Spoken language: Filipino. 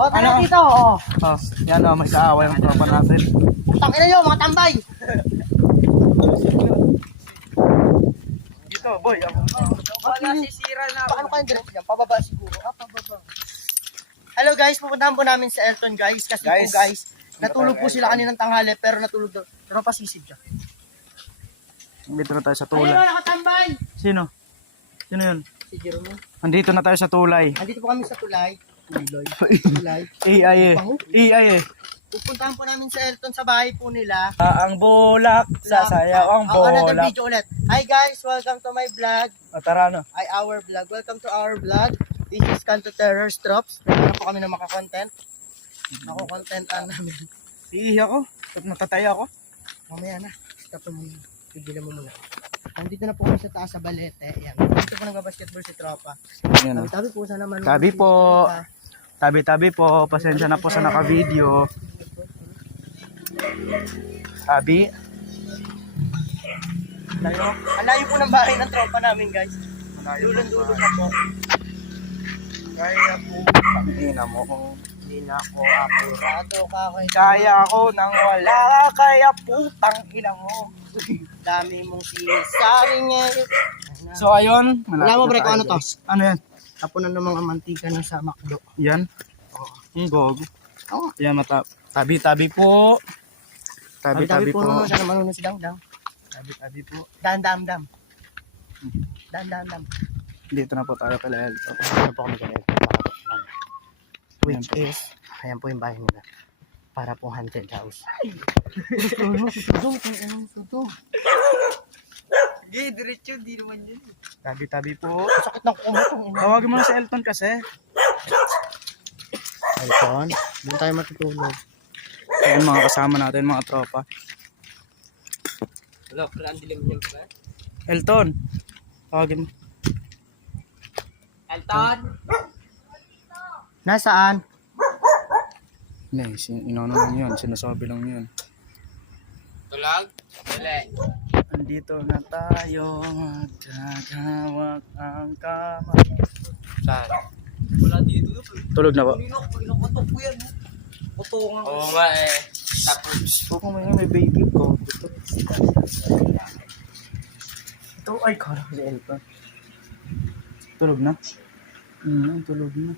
O, tara dito. O. Oh, yan o, may kaaway ang tropa natin. Putang ina nyo, mga tambay. Dito, boy. Wala sisira na. Paano kayong diretso dyan? Pababa siguro. Pababa. Hello guys, pupuntahan po namin sa Elton guys. Kasi po guys, natulog po sila kaninang tanghali pero natulog daw. Pero pasisig siya. Dito na tayo sa Ayun tulay. na, nakatambay. Sino? Sino yun? Si Jerome. Andito na tayo sa tulay. Andito po kami sa tulay. Tulay. AI eh. AI eh. Pupuntahan po namin sa Elton sa bahay po nila. Ang bulak, sasayaw ang Another bulak. video ulit. Hi guys, welcome to my vlog. O tara no. Our vlog. Welcome to our vlog. This is Kanto Terror Drops. Nagkaroon po kami ng makakontent. Nakukontentan namin. Iihi ako. Natatay ako. Mamaya na. Stop mo muna. Pigilan mo muna. Nandito na po kami sa taas sa Balete. Ayan. Dito po nagbabasketball si Tropa. Yan o. Tabi-tabi po sana man. Tabi po. Tabi-tabi po. Pasensya na po sa naka-video. Tabi. Ang layo po ng bahay ng tropa namin guys. Dulon-dulon na po. Kaya po. Pangina mo. Hindi na ako apurado kahoy. Kaya ako nang wala ka. Kaya putang ina mo. Dami mong sinasabi ngayon. So ayun. Wala mo break ano to? Ano yan? Tapunan ng mga mantika na sa McDo. Yan. Ang gogo. Oo. Yan mata. Tabi-tabi po. Tabi-tabi Tabi-tabi po. po. Sana manunod si Dangdang. Tabi-tabi po. Dam. Dam. Dito na po tayo kay Elton. Ano po kami ganito? Which is, ayan po yung bahay nila. Para po haunted house. Gay, diretso, di naman yun. Tabi-tabi po. Sakit ng kumutong. Tawagin mo na si Elton kasi. Elton, doon tayo matutulog. Ayan mga kasama natin, mga tropa. Wala, ang dilim niya ba? Elton. Tawagin mo. Elton? Nasaan? Hindi, inano lang yun. Sinasabi lang yun. Tulag? Wala. Andito na tayo. Magkagawak ang kamay. Saan? Wala dito. Tulog na po. Pinakotok ko yan. Kotongan. Oo nga eh. Tapos. Huwag mo may baby ko. Ito ay karang si Elton. Tulog na? Tulog na.